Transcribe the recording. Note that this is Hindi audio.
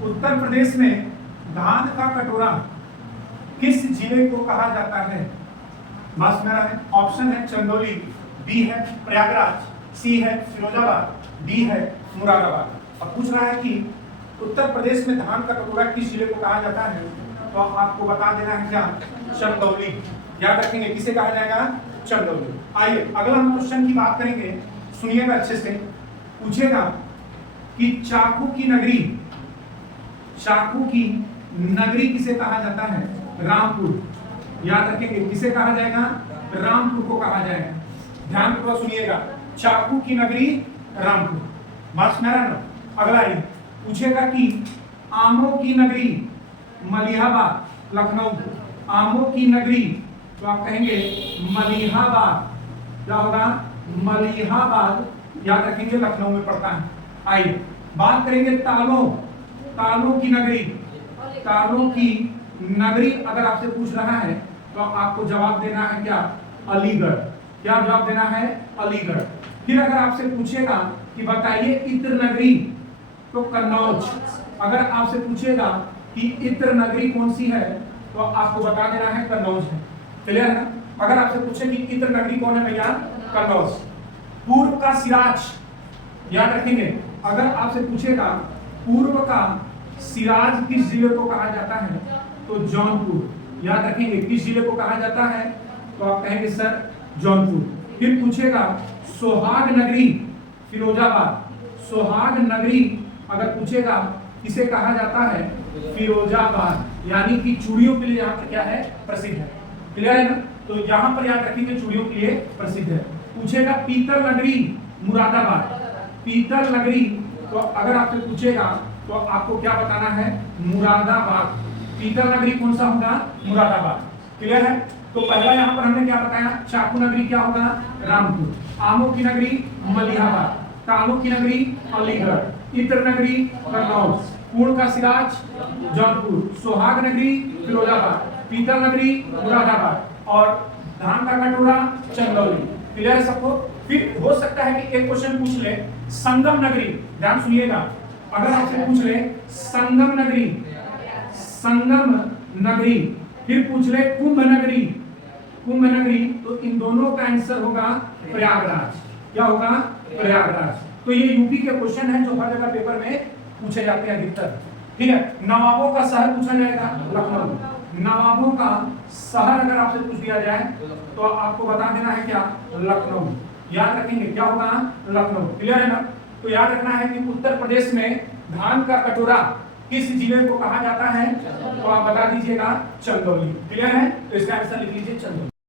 उत्तर प्रदेश में धान का कटोरा किस जिले को कहा जाता है? बस मेरा है ऑप्शन है चंदौली, बी है प्रयागराज, सी है फिरोजाबाद, डी है मुरादाबाद। अब पूछ रहा है कि उत्तर प्रदेश में धान का कटोरा किस जिले को कहा जाता है, तो आपको बता देना है क्या? चंदौली। याद रखेंगे किसे कहा जाएगा? चंदौली। आइए अगला हम क्वेश्चन की बात करेंगे, सुनिएगा अच्छे से। पूछेगा कि चाकू की नगरी, चाकू की नगरी किसे कहा जाता है? रामपुर। याद रखेंगे किसे कहा जाएगा? रामपुर को कहा जाएगा। ध्यान पूर्वक सुनिएगा, चाकू की नगरी रामपुर। बात मेरा ना। अगला है पूछेगा कि आमों की नगरी मलिहाबाद, लखनऊ। आमों की नगरी, तो आप कहेंगे मलिहाबाद। क्या होगा? मलिहाबाद। याद रखेंगे लखनऊ में पड़ता है। आइए बात करेंगे तालों, तालों की नगरी। तालों की नगरी अगर आपसे पूछ रहा है तो आपको जवाब देना है क्या? अलीगढ़। क्या जवाब देना है? अलीगढ़। फिर अगर आपसे पूछेगा कि बताइए इत्र नगरी, तो कन्नौज। अगर आपसे पूछेगा कि इत्र नगरी कौन सी है, तो आपको बता देना है कन्नौज है। क्लियर है? अगर आपसे पूछे कि इत्र नगरी कौन है भैया? कन्नौज। पूर्व का सिराज, याद रखेंगे अगर आपसे पूछेगा पूर्व का सिराज किस जिले को कहा जाता है, तो जौनपुर। याद रखेंगे किस जिले को कहा जाता है, तो आप कहेंगे सर जौनपुर। फिर पूछेगा सोहाग नगरी, फिरोजाबाद। सोहाग नगरी अगर पूछेगा किसे कहा जाता है? फिरोजाबाद। यानी कि चूड़ियों के लिए यहाँ पर क्या है? प्रसिद्ध है। क्लियर है ना? तो यहाँ पर याद रखेंगे चूड़ियों के लिए प्रसिद्ध है। पूछेगा पीतल नगरी, मुरादाबाद। पीतल नगरी, तो अगर आपसे पूछेगा तो आपको क्या बताना है? मुरादाबाद। पीतल नगरी कौन सा होगा? मुरादाबाद। क्लियर है? तो पहला यहाँ पर हमने क्या बताया? चाकू नगरी क्या होगा? रामपुर। आमों की नगरी मलिहाबाद, तालों की नगरी अलीगढ़, इत्र नगरी कन्नौज, पूर्ण का सिराज जौनपुर, सोहाग नगरी फिरोजाबाद, पीतल नगरी मुरादाबाद और धान का कटोरा चंदौली। क्लियर है सबको? फिर हो सकता है कि एक क्वेश्चन पूछ ले संगम नगरी। ध्यान सुनिएगा, अगर आपसे पूछ ले संगम नगरी, संगम नगरी, फिर पूछ ले कुंभ नगरी, कुंभ नगरी, तो इन दोनों का आंसर होगा प्रयागराज। क्या होगा? प्रयागराज। तो ये यूपी के क्वेश्चन है जो हर जगह पेपर में पूछे जाते हैं अधिकतर। ठीक है? नवाबों का शहर पूछा जाएगा लखनऊ। नवाबों का शहर अगर आपसे पूछ दिया जाए तो आपको बता देना है क्या? लखनऊ। याद रखेंगे क्या होगा? लखनऊ। क्लियर है ना? तो याद रखना है कि उत्तर प्रदेश में धान का कटोरा किस जिले को कहा जाता है, तो आप बता दीजिएगा चंदौली। क्लियर है? तो इसका आंसर लिख लीजिए चंदौली।